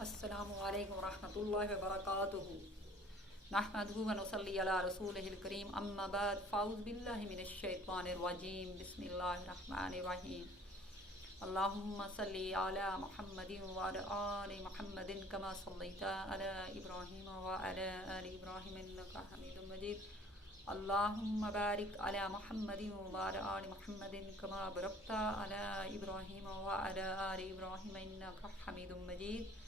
السلام علیکم ورحمۃ اللہ وبرکاتہ نحمدہ ونصلی علی رسولہ الکریم اما بعد فاعوذ باللہ من الشیطان الرجیم بسم اللہ الرحمن الرحیم اللہم صلی علی محمد وعلی آل محمد کما صلیت علی ابراہیم وعلی آل ابراہیم انکا حمید مجید اللہم بارک علی محمد وعلی آل محمد کما بارکت علی ابراہیم وعلی آل ابراہیم انکا حمید مجید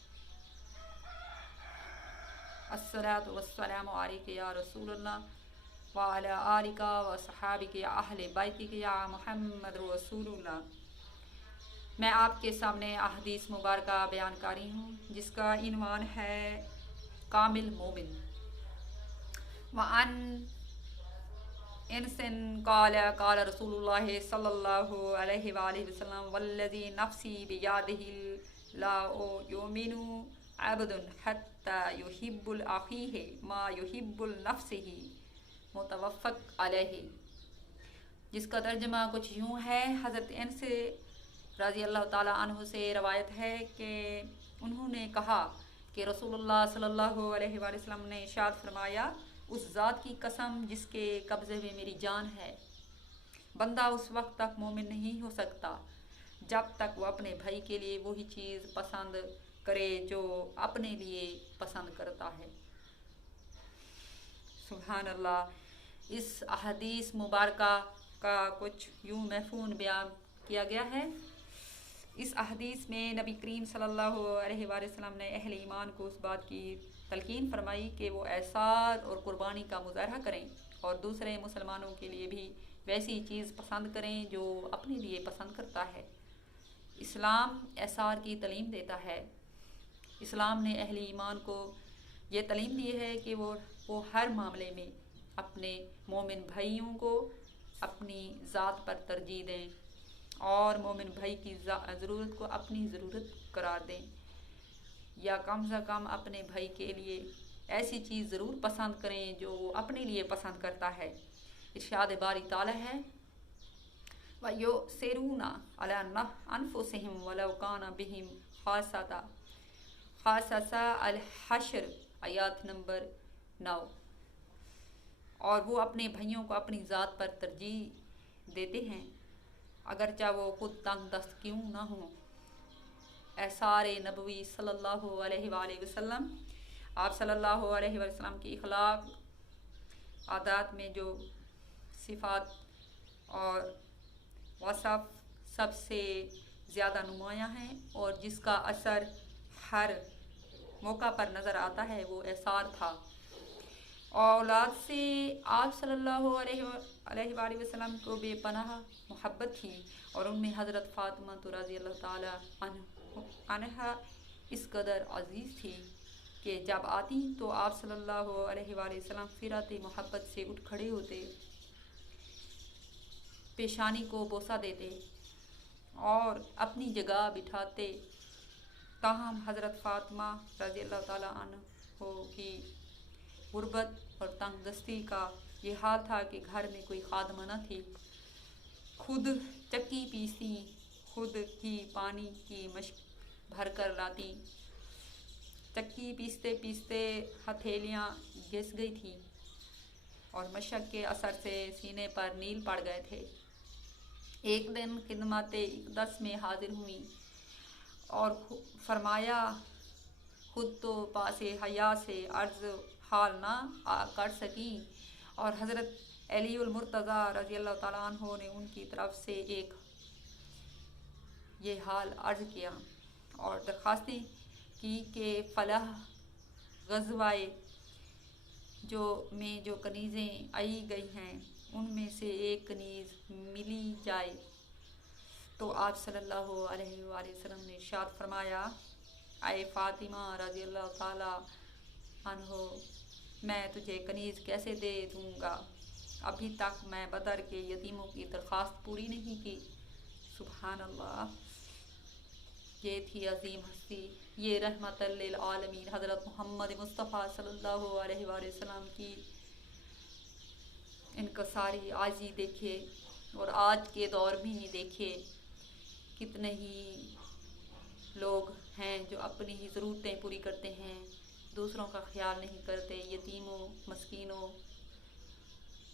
الصلاۃ والسلام علیک یا رسول اللہ وعلی آلک و صحابک یا اہل بیتک یا محمد رسول اللہ۔ میں آپ کے سامنے احادیث مبارکہ بیان کاری ہوں جس کا عنوان ہے کامل مومن۔ وعن انس قال قال رسول اللہ صلی اللہ علیہ وآلہ وسلم والذی نفسی بیدہ لا یؤمن عبد حتی یحب لأخیہ ما یحب لنفسہ متفق علیہ، جس کا ترجمہ کچھ یوں ہے۔ حضرت انس رضی اللہ تعالیٰ عنہ سے روایت ہے کہ انہوں نے کہا کہ رسول اللہ صلی اللہ علیہ وآلہ وسلم نے ارشاد فرمایا، اس ذات کی قسم جس کے قبضے میں میری جان ہے، بندہ اس وقت تک مومن نہیں ہو سکتا جب تک وہ اپنے بھائی کے لیے وہی چیز پسند کرے جو اپنے لیے پسند کرتا ہے۔ سبحان اللہ۔ اس احادیث مبارکہ کا کچھ یوں مفہوم بیان کیا گیا ہے۔ اس احادیث میں نبی کریم صلی اللہ علیہ وآلہ وسلم نے اہل ایمان کو اس بات کی تلقین فرمائی کہ وہ احسان اور قربانی کا مظاہرہ کریں اور دوسرے مسلمانوں کے لیے بھی ویسی چیز پسند کریں جو اپنے لیے پسند کرتا ہے۔ اسلام احسان کی تعلیم دیتا ہے۔ اسلام نے اہل ایمان کو یہ تعلیم دی ہے کہ وہ ہر معاملے میں اپنے مومن بھائیوں کو اپنی ذات پر ترجیح دیں اور مومن بھائی کی ضرورت کو اپنی ضرورت قرار دیں، یا کم سے کم اپنے بھائی کے لیے ایسی چیز ضرور پسند کریں جو وہ اپنے لیے پسند کرتا ہے۔ ارشاد باری تعالیٰ ہے وَيُؤْثِرُونَ عَلَىٰ أَنفُسِهِمْ وَلَوْ كَانَ بِهِمْ خَاصَّةٌ الحشر آیات نمبر 9۔ اور وہ اپنے بھائیوں کو اپنی ذات پر ترجیح دیتے ہیں اگرچہ وہ خود تنگ دست کیوں نہ ہوں۔ اثار نبوی صلی اللہ علیہ وآلہ وسلم، آپ صلی اللہ علیہ وسلم کی اخلاق عادات میں جو صفات اور وصف سب سے زیادہ نمایاں ہیں اور جس کا اثر ہر موقع پر نظر آتا ہے، وہ اثار تھا۔ اولاد سے آپ صلی اللہ علیہ وآلہ وسلم کو بے پناہ محبت تھی اور ان میں حضرت فاطمہ رضی اللہ تعالیٰ عنہا اس قدر عزیز تھی کہ جب آتی تو آپ صلی اللہ علیہ وآلہ وسلم فطرت محبت سے اٹھ کھڑے ہوتے، پیشانی کو بوسہ دیتے اور اپنی جگہ بٹھاتے۔ تاہم حضرت فاطمہ رضی اللہ تعالیٰ عنہ کی غربت اور تنگ دستی کا یہ حال تھا کہ گھر میں کوئی خادمہ نہ تھی، خود چکی پیستی، خود ہی پانی کی مشک بھر کر لاتی۔ چکی پیستے پیستے ہتھیلیاں گھس گئی تھیں اور مشق کے اثر سے سینے پر نیل پڑ گئے تھے۔ ایک دن خدمت اقدس میں حاضر ہوئیں اور فرمایا، خود تو پاس حیا سے عرض حال نہ کر سکیں اور حضرت علی المرتضیٰ رضی اللہ تعالیٰ عنہ نے ان کی طرف سے ایک یہ حال عرض کیا اور درخواستیں کی کہ فلاح غزوہ جو کنیزیں آئی گئی ہیں ان میں سے ایک کنیز ملی جائے۔ تو آپ صلی اللہ علیہ وآلہ وسلم نے ارشاد فرمایا، اے فاطمہ رضی اللہ تعالیٰ عنہ، میں تجھے کنیز کیسے دے دوں گا؟ ابھی تک میں بدر کے یتیموں کی درخواست پوری نہیں کی۔ سبحان اللہ۔ یہ تھی عظیم ہستی، یہ رحمت للعالمین حضرت محمد مصطفیٰ صلی اللہ علیہ وآلہ وسلم کی انکساری عاجزی دیکھے، اور آج کے دور میں ہی دیکھے کتنے ہی لوگ ہیں جو اپنی ہی ضرورتیں پوری کرتے ہیں، دوسروں کا خیال نہیں کرتے، یتیموں مسکینوں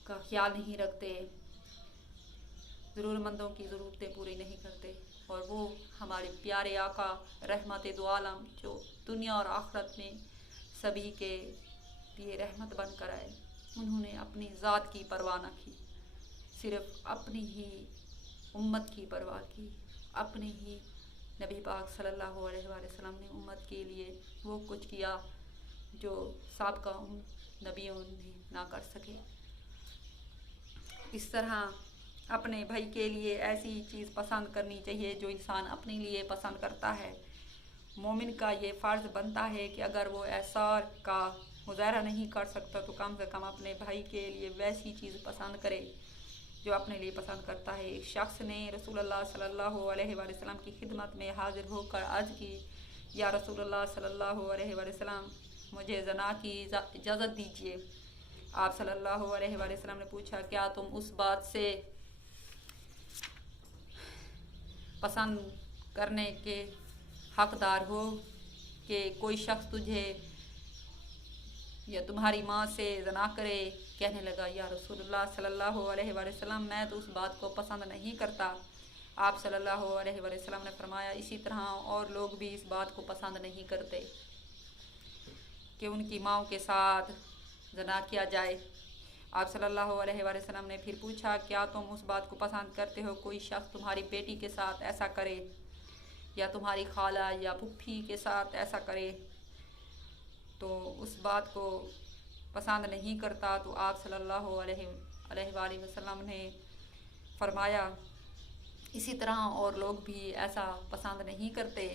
کا خیال نہیں رکھتے، ضرورت مندوں کی ضرورتیں پوری نہیں کرتے، اور وہ ہمارے پیارے آقا رحمت دو عالم جو دنیا اور آخرت میں سبھی کے لیے رحمت بن کر آئے، انہوں نے اپنی ذات کی پرواہ نہ کی، صرف اپنی ہی امت کی پرواہ کی، اپنے ہی نبی پاک صلی اللہ علیہ وآلہ وسلم نے امت کے لیے وہ کچھ کیا جو سابقہ نبیوں نے نہ کر سکے۔ اس طرح اپنے بھائی کے لیے ایسی چیز پسند کرنی چاہیے جو انسان اپنے لیے پسند کرتا ہے۔ مومن کا یہ فرض بنتا ہے کہ اگر وہ ایثار کا مظاہرہ نہیں کر سکتا تو کم سے کم اپنے بھائی کے لیے ویسی چیز پسند کرے جو اپنے لیے پسند کرتا ہے۔ ایک شخص نے رسول اللہ صلی اللہ علیہ وآلہ وسلم کی خدمت میں حاضر ہو کر عرض کی، یا رسول اللہ صلی اللہ علیہ وآلہ وسلم، مجھے زنا کی اجازت دیجیے۔ آپ صلی اللہ علیہ وآلہ وسلم نے پوچھا، کیا تم اس بات سے پسند کرنے کے حقدار ہو کہ کوئی شخص تجھے یا تمہاری ماں سے زنا کرے؟ کہنے لگا، یا رسول اللہ صلی اللہ علیہ وآلہ وسلم، میں تو اس بات کو پسند نہیں کرتا۔ آپ صلی اللہ علیہ وآلہ وسلم نے فرمایا، اسی طرح اور لوگ بھی اس بات کو پسند نہیں کرتے کہ ان کی ماؤں کے ساتھ زنا کیا جائے۔ آپ صلی اللہ علیہ وآلہ وسلم نے پھر پوچھا، کیا تم اس بات کو پسند کرتے ہو کوئی شخص تمہاری بیٹی کے ساتھ ایسا کرے یا تمہاری خالہ یا پھوپھی کے ساتھ ایسا کرے تو اس بات کو پسند نہیں کرتا؟ تو آپ صلی اللہ علیہ وآلہ وسلم نے فرمایا، اسی طرح اور لوگ بھی ایسا پسند نہیں کرتے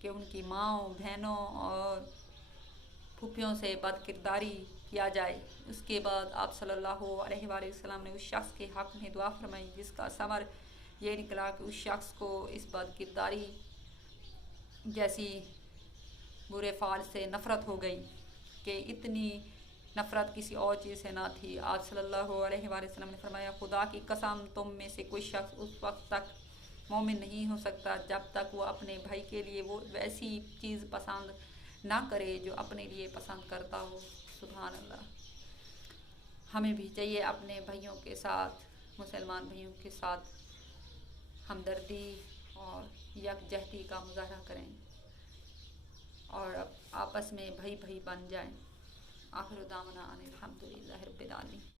کہ ان کی ماؤں، بہنوں اور پھوپھیوں سے بد کرداری کیا جائے۔ اس کے بعد آپ صلی اللہ علیہ وآلہ وسلم نے اس شخص کے حق میں دعا فرمائی جس کا ثمر یہ نکلا کہ اس شخص کو اس بد کرداری جیسی برے فعل سے نفرت ہو گئی کہ اتنی نفرت کسی اور چیز سے نہ تھی۔ آپ صلی اللہ علیہ وآلہ وسلم نے فرمایا، خدا کی قسم، تم میں سے کوئی شخص اس وقت تک مومن نہیں ہو سکتا جب تک وہ اپنے بھائی کے لیے وہ ویسی چیز پسند نہ کرے جو اپنے لیے پسند کرتا ہو۔ سبحان اللہ۔ ہمیں بھی چاہیے اپنے بھائیوں کے ساتھ، مسلمان بھائیوں کے ساتھ ہمدردی اور یکجہتی کا مظاہرہ کریں اور آپس میں بھائی بھائی بن جائیں۔ آخر دعوانا ان الحمد للہ رب العالمین۔